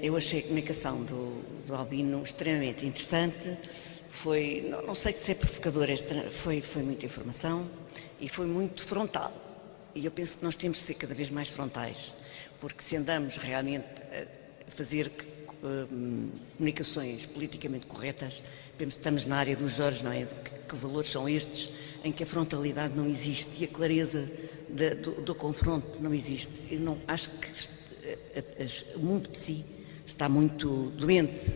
Eu achei a comunicação do Albino extremamente interessante. Foi, não sei se é provocador, foi muita informação e foi muito frontal. E eu penso que nós temos de ser cada vez mais frontais, porque se andamos realmente a fazer comunicações politicamente corretas, penso que estamos na área dos Jorge, não é? Que valores são estes em que a frontalidade não existe e a clareza do confronto não existe. Eu não acho que o mundo de si está muito doente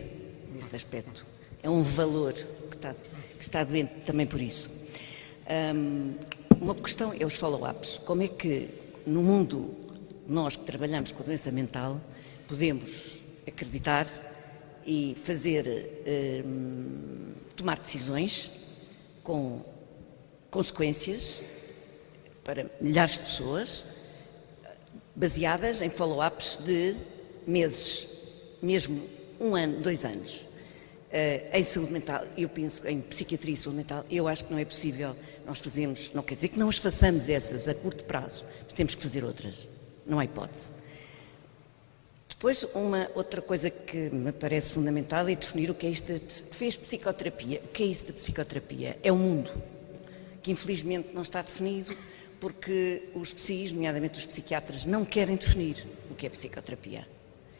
neste aspecto. É um valor que está doente também por isso. Uma questão é os follow-ups. Como é que no mundo, nós que trabalhamos com a doença mental, podemos acreditar e fazer, tomar decisões com consequências para milhares de pessoas, baseadas em follow-ups de meses, mesmo 1 ano, 2 anos. Em saúde mental, eu penso em psiquiatria e saúde mental, eu acho que não é possível nós fazermos, não quer dizer que não as façamos essas a curto prazo, mas temos que fazer outras, não há hipótese. Depois, outra coisa que me parece fundamental é definir o que é isto fez psicoterapia. O que é isso da psicoterapia? É um mundo que infelizmente não está definido porque os psis, nomeadamente os psiquiatras, não querem definir o que é psicoterapia.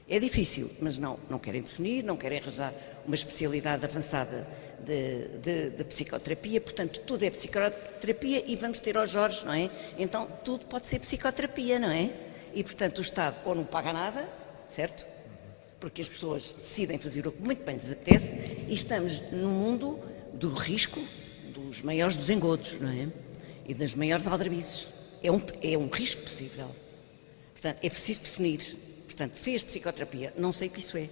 É difícil, mas não querem definir, não querem arranjar uma especialidade avançada de psicoterapia, portanto, tudo é psicoterapia e vamos ter aos Jorge, não é? Então, tudo pode ser psicoterapia, não é? E, portanto, o Estado ou não paga nada, certo? Porque as pessoas decidem fazer o que muito bem lhes apetece e estamos num mundo do risco dos maiores desengodos, não é? E das maiores aldrabices. É um risco possível. Portanto, é preciso definir. Portanto, fez psicoterapia, não sei o que isso é.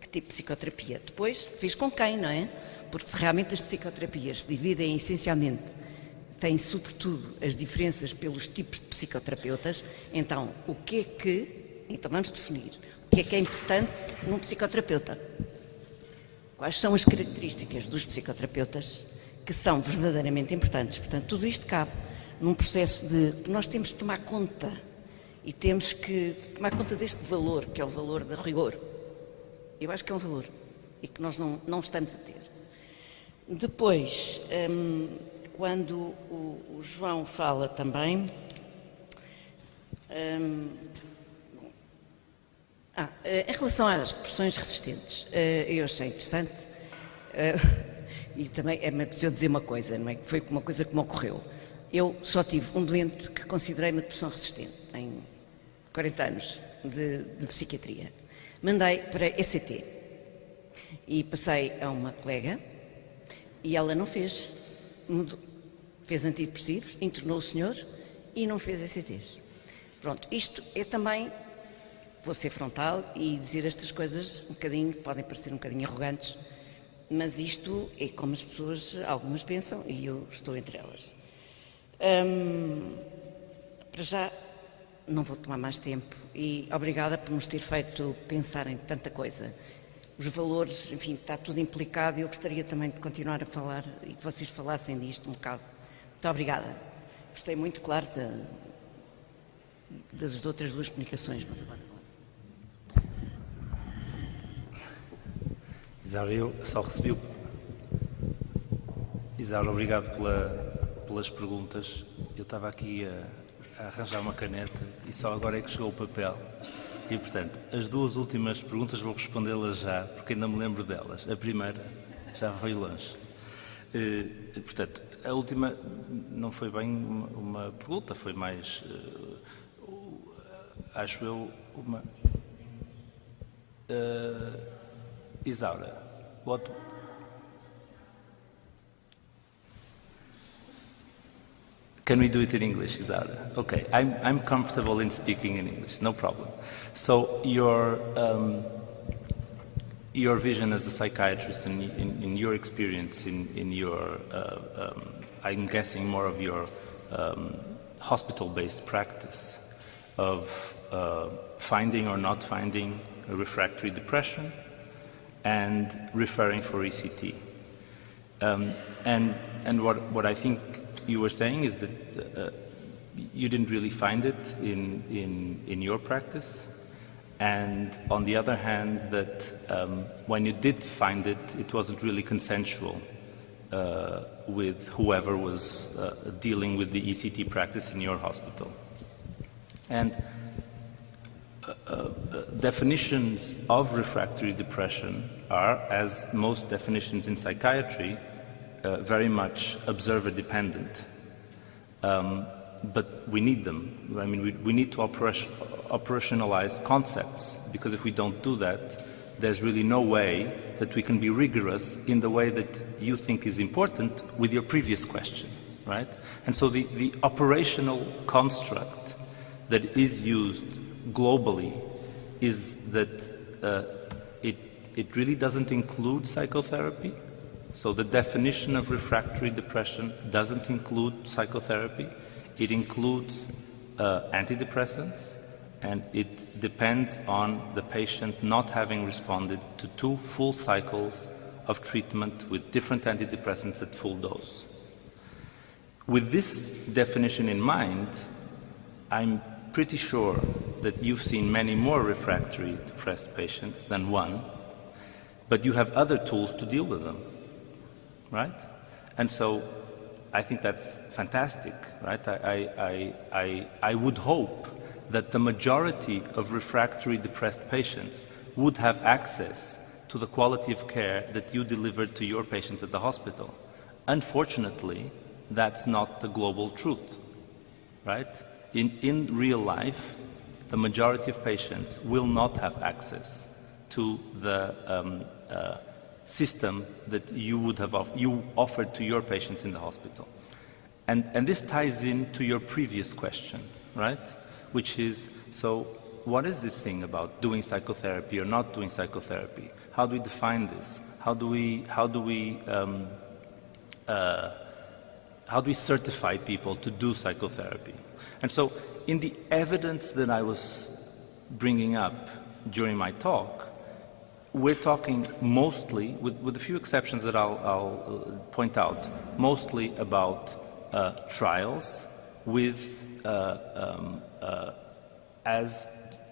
Que tipo de psicoterapia? Depois, fez com quem, não é? Porque se realmente as psicoterapias se dividem essencialmente, têm sobretudo as diferenças pelos tipos de psicoterapeutas, então, então vamos definir o que é importante num psicoterapeuta. Quais são as características dos psicoterapeutas que são verdadeiramente importantes? Portanto, tudo isto cabe num processo que nós temos de tomar conta e temos que tomar conta deste valor, que é o valor da rigor. Eu acho que é um valor e que nós não estamos a ter. Depois, quando o João fala também... em relação às depressões resistentes, eu achei interessante e também me apeteceu dizer uma coisa, não é? Que foi uma coisa que me ocorreu. Eu só tive um doente que considerei uma depressão resistente, tem 40 anos de psiquiatria. Mandei para ECT e passei a uma colega e ela não fez, fez antidepressivos, internou o senhor e não fez ECTs. Pronto, isto é também, vou ser frontal e dizer estas coisas um bocadinho, podem parecer um bocadinho arrogantes, mas isto é como as pessoas, algumas pensam e eu estou entre elas. Para já, não vou tomar mais tempo e obrigada por nos ter feito pensar em tanta coisa. Os valores, enfim, está tudo implicado e eu gostaria também de continuar a falar e que vocês falassem disto um bocado. Muito obrigada. Gostei muito, claro, das outras duas comunicações, mas agora não. Isaura, eu só recebi Isaura, obrigado pelas perguntas. Eu estava aqui a arranjar uma caneta e só agora é que chegou o papel. E, portanto, as duas últimas perguntas vou respondê-las já, porque ainda me lembro delas. A primeira já veio longe. Portanto, a última não foi bem uma pergunta, foi mais, acho eu, uma... Isaura, Can we do it in English, Isaura? Okay, I'm comfortable in speaking in English, no problem. So your vision as a psychiatrist and in your experience in your, I'm guessing more of your hospital-based practice of finding or not finding a refractory depression and referring for ECT. And what I think you were saying is that you didn't really find it in your practice, and on the other hand, that when you did find it, it wasn't really consensual with whoever was dealing with the ECT practice in your hospital. And definitions of refractory depression are, as most definitions in psychiatry, very much observer-dependent. But we need them. I mean, we need to operationalize concepts, because if we don't do that, there's really no way that we can be rigorous in the way that you think is important with your previous question, right? And so the operational construct that is used globally is that it really doesn't include psychotherapy. So the definition of refractory depression doesn't include psychotherapy. It includes antidepressants, and it depends on the patient not having responded to 2 full cycles of treatment with different antidepressants at full dose. With this definition in mind, I'm pretty sure that you've seen many more refractory depressed patients than one, but you have other tools to deal with them, right? And so I think that's fantastic, right? I would hope that the majority of refractory depressed patients would have access to the quality of care that you delivered to your patients at the hospital. Unfortunately, that's not the global truth, right? In real life, the majority of patients will not have access to the system that you would have offered to your patients in the hospital. And this ties into your previous question, right? Which is, so what is this thing about doing psychotherapy or not doing psychotherapy? How do we define this? How do we certify people to do psychotherapy? And so in the evidence that I was bringing up during my talk, we're talking mostly, with a few exceptions that I'll point out, mostly about trials with, as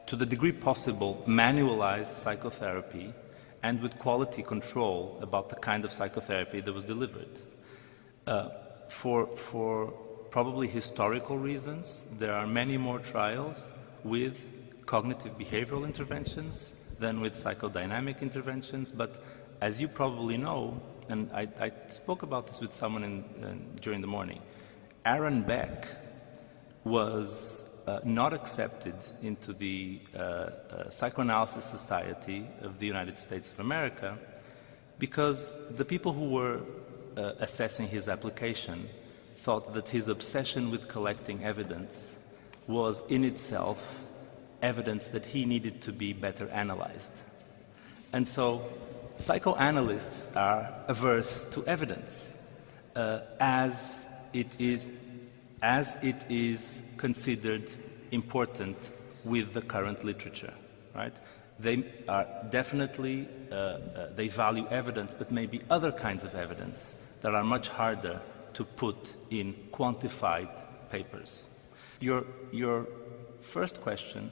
to the degree possible, manualized psychotherapy, and with quality control about the kind of psychotherapy that was delivered. For probably historical reasons, there are many more trials with cognitive behavioral interventions than with psychodynamic interventions, but as you probably know, and I spoke about this with someone during the morning, Aaron Beck was not accepted into the Psychoanalysis Society of the United States of America because the people who were assessing his application thought that his obsession with collecting evidence was in itself evidence that he needed to be better analyzed. And so psychoanalysts are averse to evidence as it is considered important with the current literature, right? They are definitely, they value evidence, but maybe other kinds of evidence that are much harder to put in quantified papers. Your first question,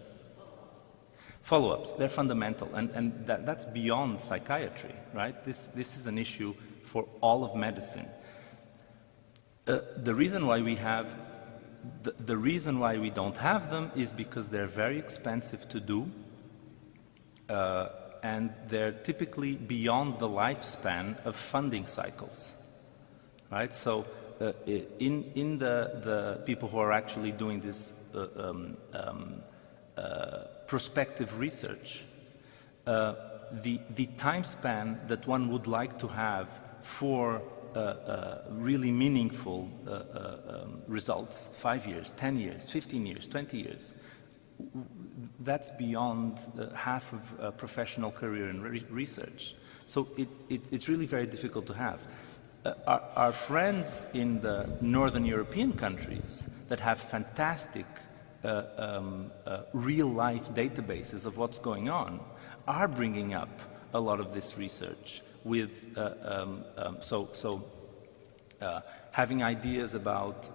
follow-ups, they're fundamental, and that's beyond psychiatry, right? This is an issue for all of medicine. The reason why we have, the reason why we don't have them is because they're very expensive to do, and they're typically beyond the lifespan of funding cycles, right? So in the people who are actually doing this prospective research, the time span that one would like to have for really meaningful results, 5 years, 10 years, 15 years, 20 years, that's beyond half of a professional career in research. So it's really very difficult to have. Our friends in the Northern European countries that have fantastic real-life databases of what's going on are bringing up a lot of this research with, so having ideas about,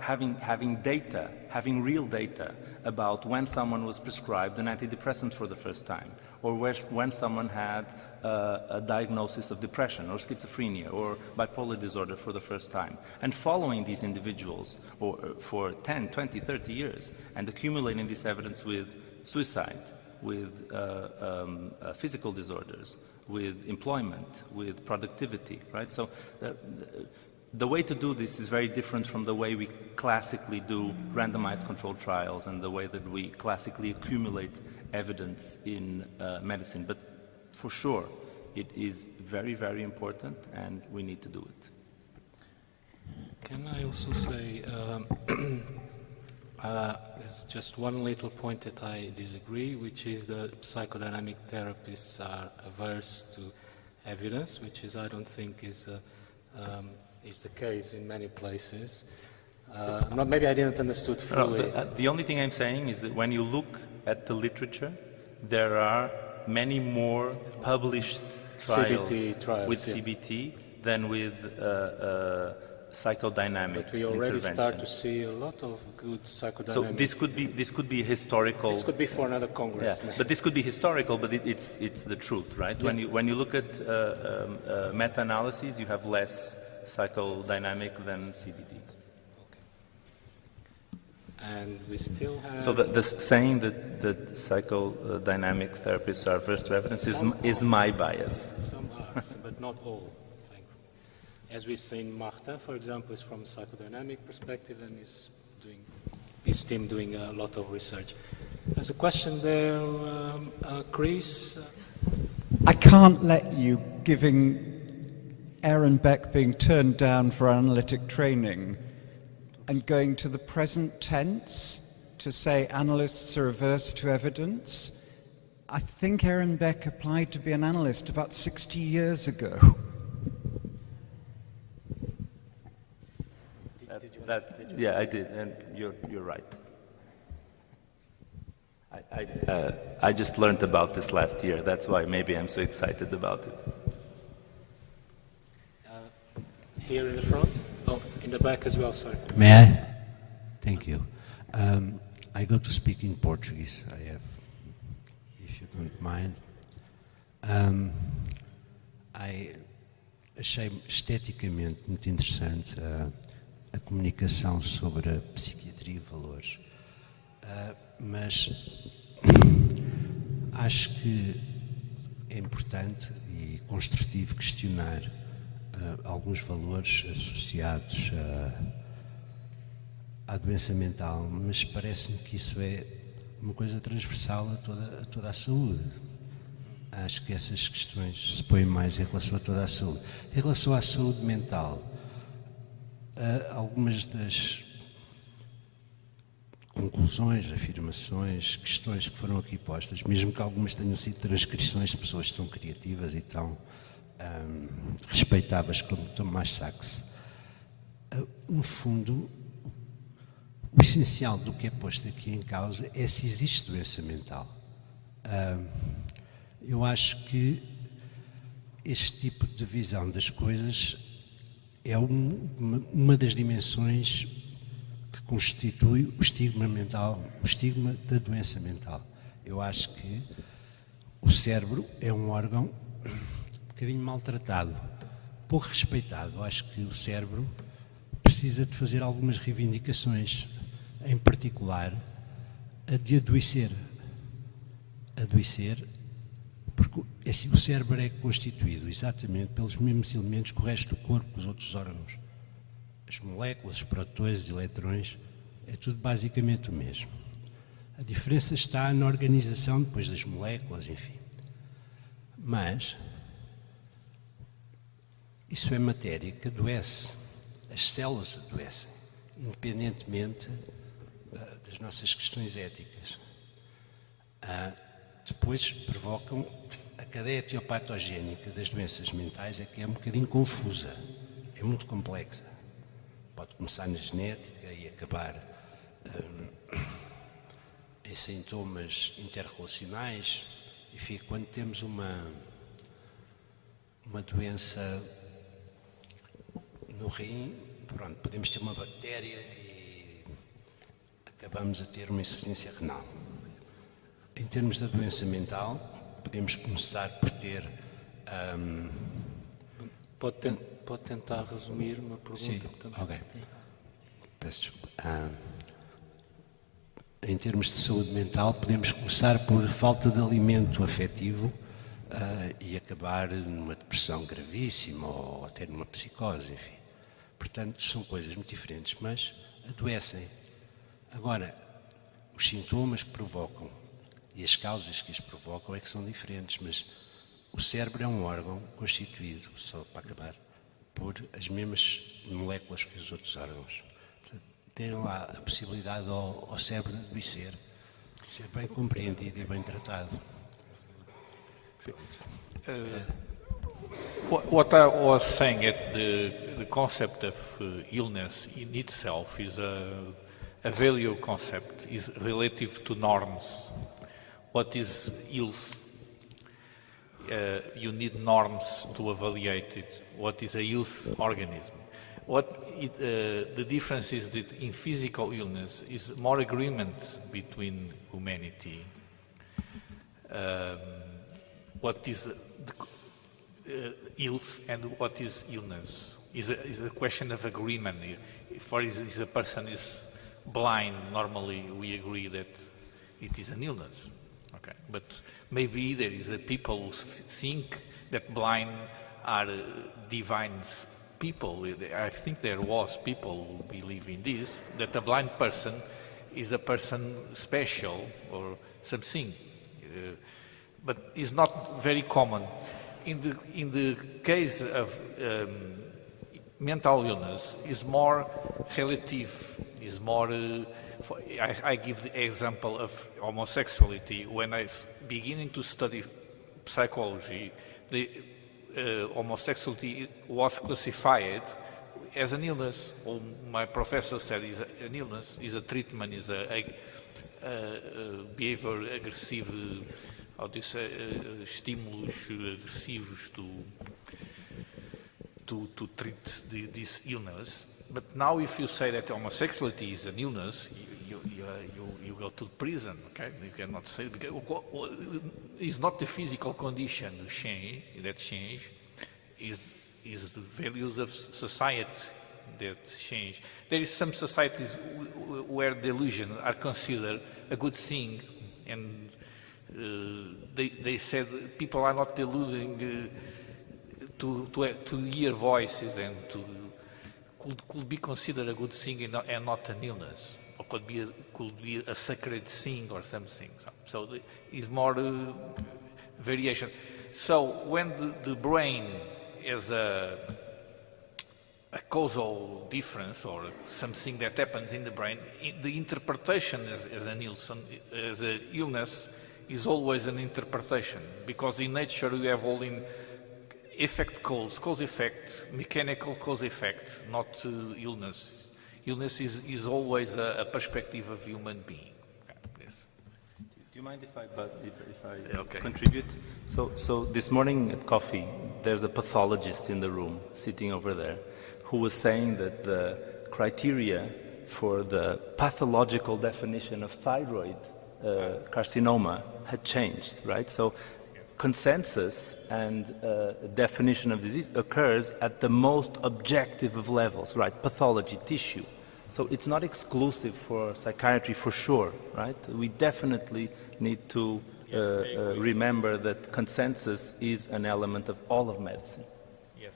having data, having real data about when someone was prescribed an antidepressant for the first time, or when someone had a diagnosis of depression or schizophrenia or bipolar disorder for the first time, and following these individuals for 10, 20, 30 years, and accumulating this evidence with suicide, with physical disorders, with employment, with productivity, right? So the way to do this is very different from the way we classically do randomized controlled trials and the way that we classically accumulate evidence in medicine. But for sure, it is very, very important, and we need to do it. Can I also say, there's just one little point that I disagree, which is that psychodynamic therapists are averse to evidence, which is, I don't think, is the case in many places. Maybe I didn't understand fully. No, the only thing I'm saying is that when you look at the literature, there are many more published trials with CBT than with psychodynamic But we already intervention. start to see a lot of good psychodynamic. So this could be historical. This could be for another Congress. Yeah, but this could be historical, but it's the truth, right? Yeah. When you look at meta-analyses, you have less psychodynamic than CBT. And we still have... So the saying that psychodynamic therapists are averse to evidence is my bias. Some are, but not all, thankfully. As we've seen, Martin, for example, is from a psychodynamic perspective and is doing his team doing a lot of research. There's a question there, Chris. I can't let you, giving Aaron Beck being turned down for analytic training and going to the present tense to say analysts are averse to evidence. I think Aaron Beck applied to be an analyst about 60 years ago. Yeah, I did, and you're right. I just learned about this last year. That's why maybe I'm so excited about it. Here in the front? Oh, in the back as well, sorry. May I? Thank you. I go to speak in Portuguese, if you don't mind. Achei esteticamente muito interessante a comunicação sobre a psiquiatria e valores, mas acho que é importante e construtivo questionar alguns valores associados à doença mental, mas parece-me que isso é uma coisa transversal a toda a saúde. Acho que essas questões se põem mais em relação a toda a saúde. Em relação à saúde mental, algumas das conclusões, afirmações, questões que foram aqui postas, mesmo que algumas tenham sido transcrições de pessoas que são criativas e tão respeitáveis como Tomás Sachs, no fundo, o essencial do que é posto aqui em causa é se existe doença mental. Eu acho que este tipo de visão das coisas é uma das dimensões que constitui o estigma mental, o estigma da doença mental. Eu acho que o cérebro é um órgão um bocadinho maltratado, pouco respeitado. Eu acho que o cérebro precisa de fazer algumas reivindicações, em particular a de adoecer. Adoecer, porque assim, o cérebro é constituído exatamente pelos mesmos elementos que o resto do corpo, os outros órgãos. As moléculas, os prótons, os eletrões, é tudo basicamente o mesmo. A diferença está na organização depois das moléculas, enfim. Mas isso é matéria que adoece. As células adoecem, independentemente das nossas questões éticas. Depois provocam a cadeia etiopatogénica das doenças mentais, é que é um bocadinho confusa, é muito complexa. Pode começar na genética e acabar em sintomas interrelacionais. Enfim, quando temos uma doença No rim, pronto, podemos ter uma bactéria e acabamos a ter uma insuficiência renal. Em termos da doença mental, podemos começar por ter... Pode tentar resumir uma pergunta? Sim, ok. Peço desculpa. Em termos de saúde mental, podemos começar por falta de alimento afetivo e acabar numa depressão gravíssima ou até numa psicose, enfim. Portanto, são coisas muito diferentes, mas adoecem. Agora, os sintomas que provocam e as causas que as provocam é que são diferentes, mas o cérebro é um órgão constituído, só para acabar, por as mesmas moléculas que os outros órgãos. Portanto, tem lá a possibilidade ao cérebro de ser bem compreendido e bem tratado. What I was saying at the concept of illness in itself is a value concept, is relative to norms. What is health? You need norms to evaluate it. What is a health organism? The difference is that in physical illness is more agreement between humanity. What is health and what is illness is a question of agreement. If a person is blind, normally we agree that it is an illness. Okay, but maybe there is a people who think that blind are divine people. I think there was people who believe in this, that a blind person is a person special or something. But it's not very common. In the case of mental illness, is more relative, is more. I give the example of homosexuality. When I was beginning to study psychology, the homosexuality was classified as an illness. Or my professor said it's an illness, is a treatment, is a behavior aggressive. How do you say, estímulos agressivos to treat this illness. But now if you say that homosexuality is an illness, you go to prison, okay? You cannot say, because it's not the physical condition that change, is the values of society that change. There is some societies where delusions are considered a good thing, and they said people are not deluding to hear voices and could be considered a good thing and not an illness, or could be a sacred thing or something. So it's more variation. So when the brain has a causal difference or something that happens in the brain, the interpretation as an illness is always an interpretation, because in nature you have all in effect cause effect, mechanical cause effect, not illness. Illness is always a perspective of human being. Okay, yes. Do you mind if I contribute? So this morning at coffee, there's a pathologist in the room sitting over there who was saying that the criteria for the pathological definition of thyroid carcinoma had changed, right? So consensus and definition of disease occurs at the most objective of levels, right? Pathology, tissue. So it's not exclusive for psychiatry for sure, right? We definitely need to remember that consensus is an element of all of medicine. Yes,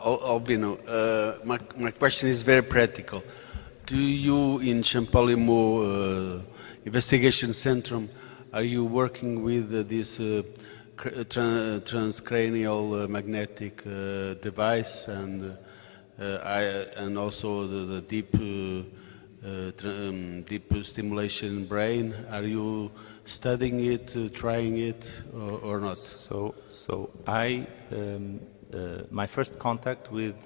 Albino, my question is very practical. Do you in Champalimaud Investigation Centrum, are you working with this transcranial magnetic device and also the deep stimulation brain? Are you studying it, trying it, or not? So I my first contact with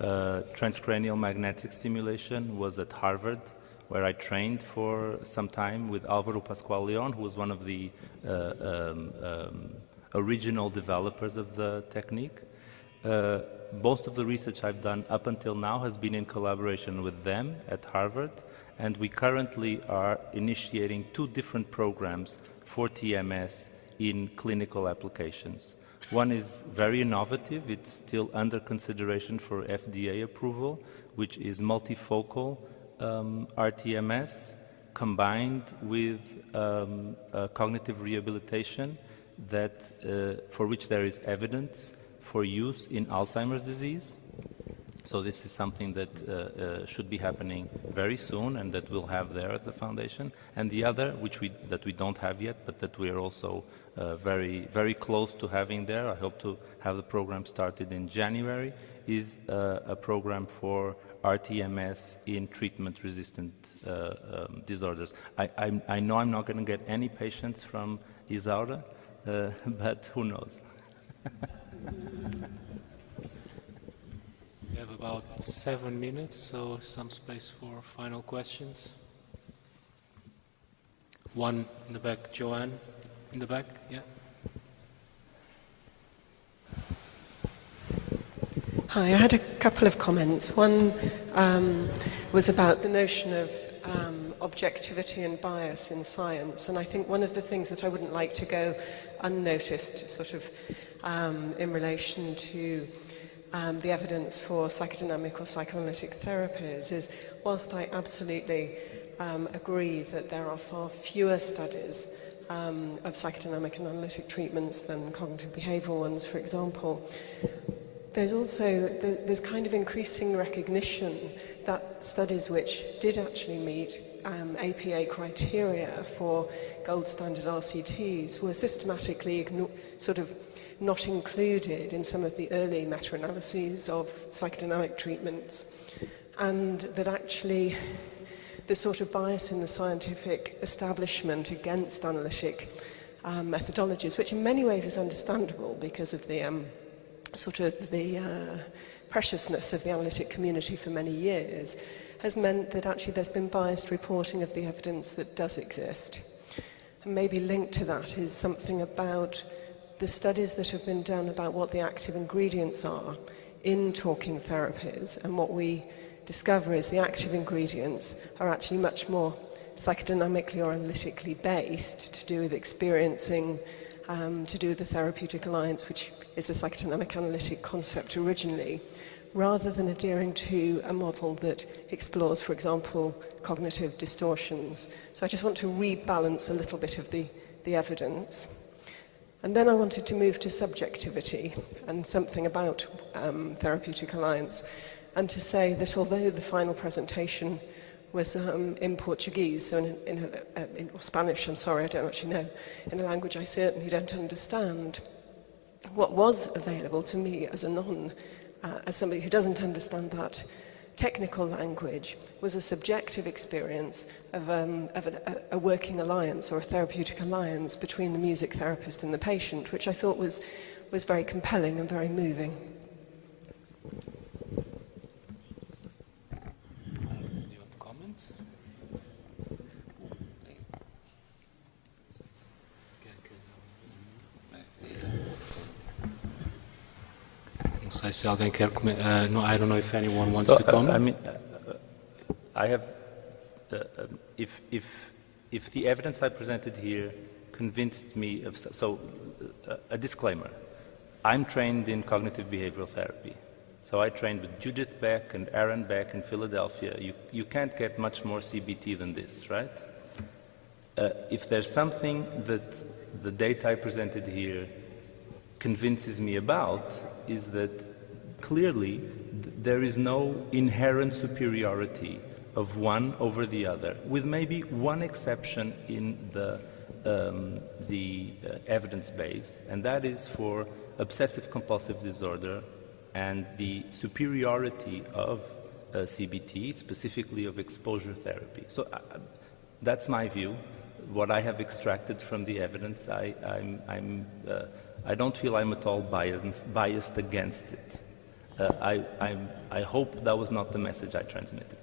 transcranial magnetic stimulation was at Harvard, where I trained for some time with Álvaro Pascual León, who was one of the original developers of the technique. Most of the research I've done up until now has been in collaboration with them at Harvard, and we currently are initiating 2 different programs for TMS in clinical applications. One is very innovative, it's still under consideration for FDA approval, which is multifocal RTMS combined with cognitive rehabilitation that, for which there is evidence for use in Alzheimer's disease. So this is something that should be happening very soon and that we'll have there at the foundation. And the other, that we don't have yet, but that we are also very, very close to having there, I hope to have the program started in January, is a program for RTMS in treatment-resistant disorders. I know I'm not going to get any patients from Isaura, but who knows? We have about 7 minutes, so some space for final questions. One in the back, Joanne, in the back, yeah. Hi, I had a couple of comments. One was about the notion of objectivity and bias in science, and I think one of the things that I wouldn't like to go unnoticed, sort of in relation to the evidence for psychodynamic or psychoanalytic therapies is, whilst I absolutely agree that there are far fewer studies of psychodynamic and analytic treatments than cognitive behavioural ones, for example, there's also there's kind of increasing recognition that studies which did actually meet APA criteria for gold standard RCTs were systematically sort of not included in some of the early meta-analyses of psychodynamic treatments, and that actually the sort of bias in the scientific establishment against analytic methodologies, which in many ways is understandable because of the preciousness of the analytic community for many years, has meant that actually there's been biased reporting of the evidence that does exist. And maybe linked to that is something about the studies that have been done about what the active ingredients are in talking therapies, and what we discover is the active ingredients are actually much more psychodynamically or analytically based, to do with experiencing, to do with the therapeutic alliance, which is a psychodynamic analytic concept originally, rather than adhering to a model that explores, for example, cognitive distortions. So I just want to rebalance a little bit of the evidence. And then I wanted to move to subjectivity and something about therapeutic alliance, and to say that although the final presentation was in Portuguese, so or Spanish, I'm sorry, I don't actually know, in a language I certainly don't understand, what was available to me as as somebody who doesn't understand that technical language was a subjective experience of a working alliance or a therapeutic alliance between the music therapist and the patient, which I thought was very compelling and very moving. Comments? Não sei se alguém quer comentar. No, I don't know if anyone wants to comment. I mean, I have. If the evidence I presented here convinced me of a disclaimer. I'm trained in cognitive behavioral therapy. So I trained with Judith Beck and Aaron Beck in Philadelphia. You can't get much more CBT than this, right? If there's something that the data I presented here convinces me about, is that clearly there is no inherent superiority of one over the other, with maybe one exception in the evidence base, and that is for obsessive-compulsive disorder and the superiority of CBT, specifically of exposure therapy. So that's my view. What I have extracted from the evidence, I don't feel I'm at all biased against it. I hope that was not the message I transmitted.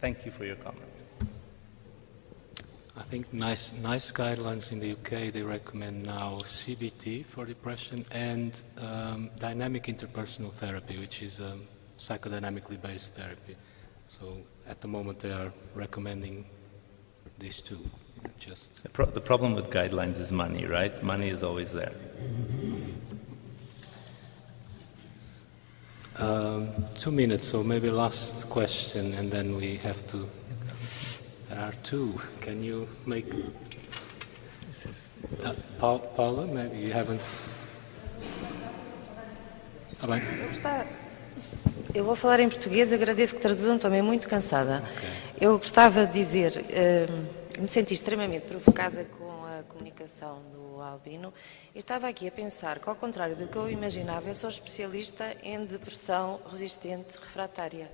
Thank you for your comment. I think nice guidelines in the UK, they recommend now CBT for depression and dynamic interpersonal therapy, which is psychodynamically based therapy. So at the moment they are recommending these two. Just The problem with guidelines is money, right? Money is always there. 2 minutes, so maybe last question, and then we have to. There are two. Can you make? Paula, maybe you haven't. Tá bem. Eu vou falar em português, agradeço que traduzam, estou mesmo muito cansada. Okay. Eu gostava de dizer, me senti extremamente provocada com a comunicação do Albino e estava aqui a pensar que, ao contrário do que eu imaginava, eu sou especialista em depressão resistente refratária.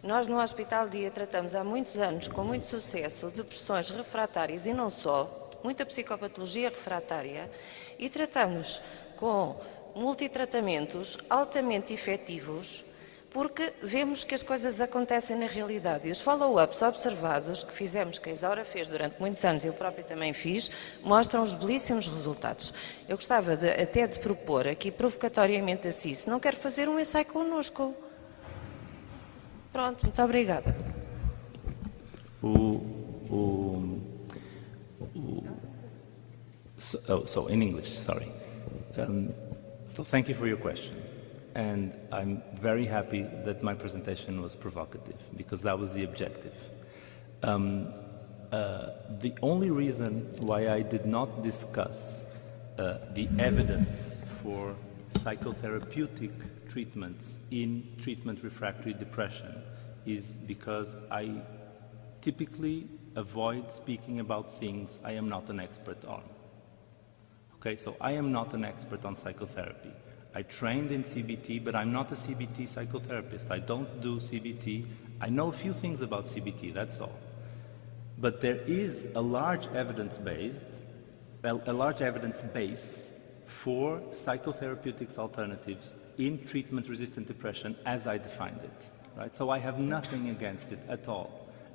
Nós no Hospital Dia tratamos há muitos anos, com muito sucesso, depressões refratárias e não só, muita psicopatologia refratária, e tratamos com multitratamentos altamente efetivos, porque vemos que as coisas acontecem na realidade. E os follow-ups observados que fizemos, que a Isaura fez durante muitos anos, eu próprio também fiz, mostram os belíssimos resultados. Eu gostava até de propor aqui provocatoriamente assim, se não quer fazer um ensaio connosco. Pronto, muito obrigada. So in English, sorry. So thank you for your question. And I'm very happy that my presentation was provocative, because that was the objective. The only reason why I did not discuss the evidence for psychotherapeutic treatments in treatment refractory depression is because I typically avoid speaking about things I am not an expert on. Okay, so I am not an expert on psychotherapy. I trained in CBT, but I'm not a CBT psychotherapist. I don't do CBT. I know a few things about CBT, that's all. But there is a large evidence base for psychotherapeutics alternatives in treatment-resistant depression as I defined it, right? So I have nothing against it at all.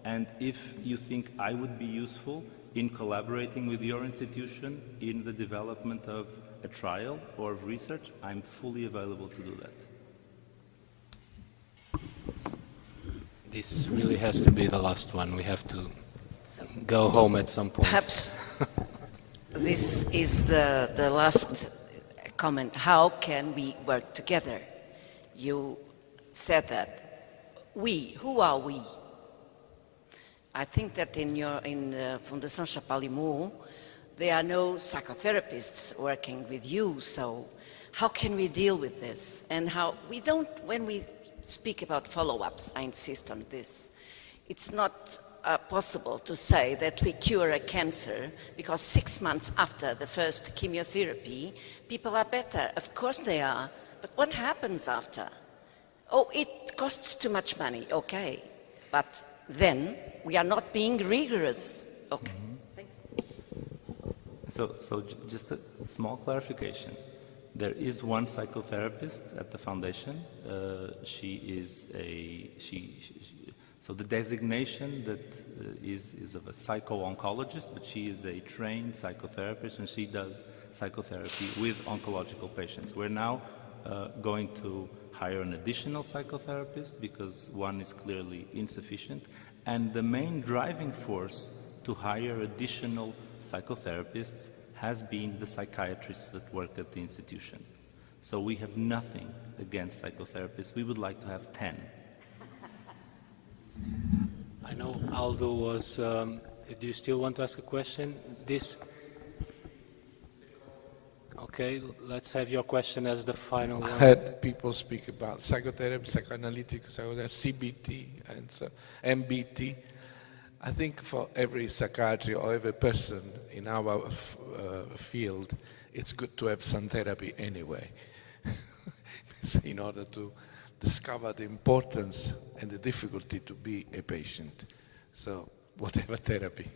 And if you think I would be useful in collaborating with your institution in the development of a trial or of research, I'm fully available to do that. This really has to be the last one. We have to go home at some point. Perhaps this is the last comment. How can we work together? You said that. We, who are we? I think that in Fundação Chapalimau, there are no psychotherapists working with you, so how can we deal with this? And how we don't, when we speak about follow-ups, I insist on this, it's not possible to say that we cure a cancer because 6 months after the first chemotherapy, people are better. Of course they are, but what happens after? Oh, it costs too much money, okay, but then we are not being rigorous, okay. So just a small clarification. There is one psychotherapist at the foundation. So the designation that is of a psycho-oncologist, but she is a trained psychotherapist and she does psychotherapy with oncological patients. We're now going to hire an additional psychotherapist because one is clearly insufficient. And the main driving force to hire additional psychotherapists has been the psychiatrists that work at the institution. So we have nothing against psychotherapists. We would like to have 10. I know Aldo was, do you still want to ask a question? Okay, let's have your question as the final one. I heard people speak about psychotherapy, psychoanalytic, CBT, and so, MBT. I think for every psychiatry or every person in our field, it's good to have some therapy anyway, in order to discover the importance and the difficulty to be a patient. So whatever therapy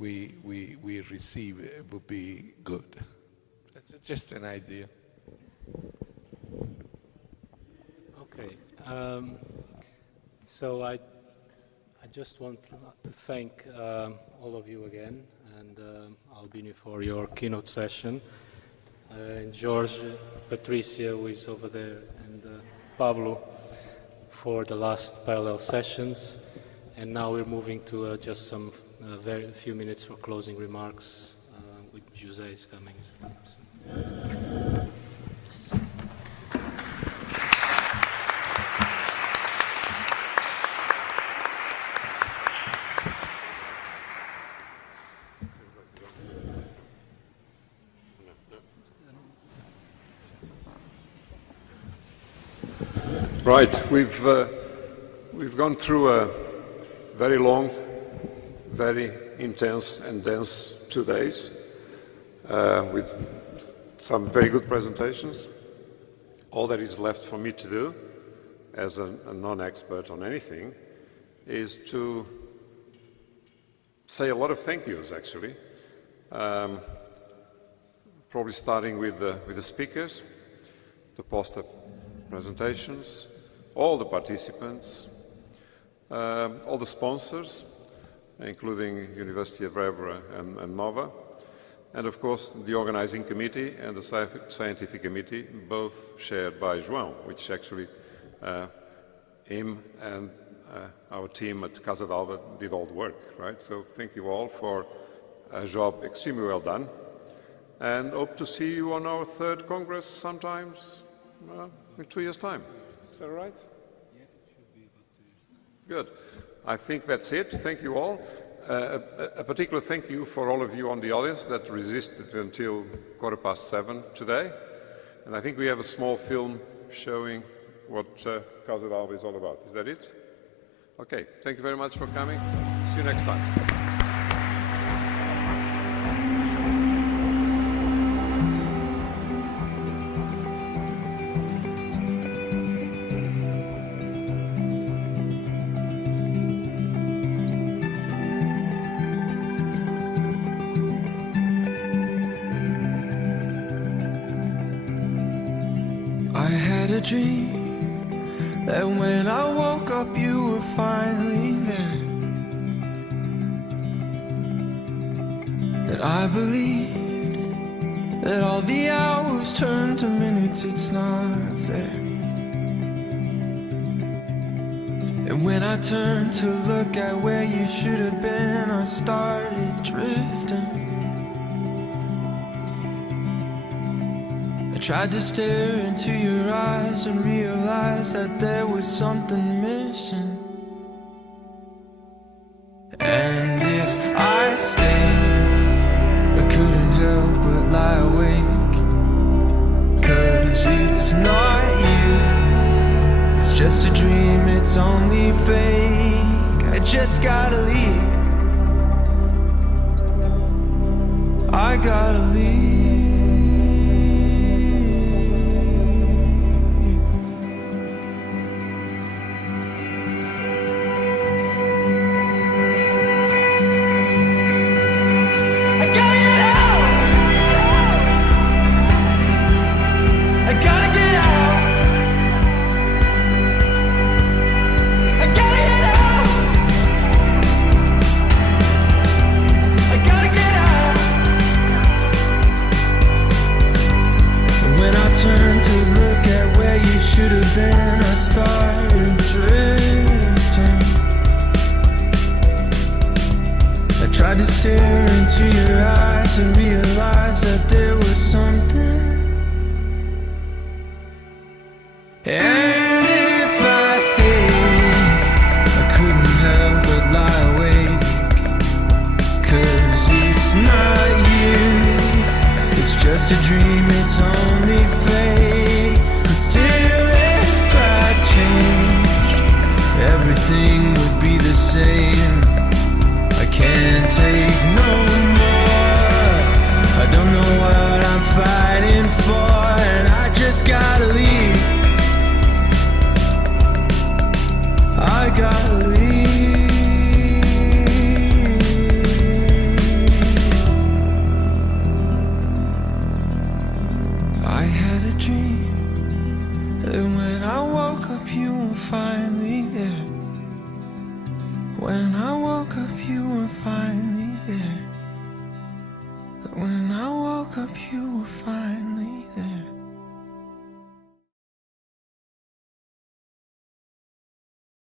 we receive would be good. That's just an idea. Okay, so I just want to thank all of you again, and Albino for your keynote session, and Jorge, Patricia, who is over there, and Pablo for the last parallel sessions. And now we're moving to just some very few minutes for closing remarks with José is coming. Right, we've gone through a very long, very intense and dense 2 days with some very good presentations. All that is left for me to do as a non-expert on anything is to say a lot of thank yous, actually. Probably starting with the speakers, the poster presentations, all the participants, all the sponsors, including University of Évora and Nova, and of course the organizing committee and the scientific committee, both shared by João, which actually him and our team at Casa d'Alba did all the work, right? So thank you all for a job extremely well done, and hope to see you on our 3rd Congress sometimes in 2 years' time. Is that all right? Yeah, it should be about 2 years' time. Good. I think that's it. Thank you all. A particular thank you for all of you on the audience that resisted until 7:15 today. And I think we have a small film showing what Casa d'Alba is all about. Is that it? Okay. Thank you very much for coming. See you next time. Dream that when I woke up you were finally there, that I believed that all the hours turn to minutes. It's not fair. And when I turned to look at where you should have been, I started drifting. I tried to stare into your eyes and realize that there was something missing. And if I stayed, I couldn't help but lie awake. 'Cause it's not you, it's just a dream, it's only fake. I just gotta leave, I gotta leave. Then I started drifting. I tried to stare into your eyes and realize that there was something. And if I stayed, I couldn't help but lie awake. 'Cause it's not you, it's just a dream, it's only fate. And still everything would be the same. I can't take no more. I don't know what I'm fighting for, and I just gotta leave. I gotta leave. I had a dream When I woke up, you were finally there. When I woke up, you were fine.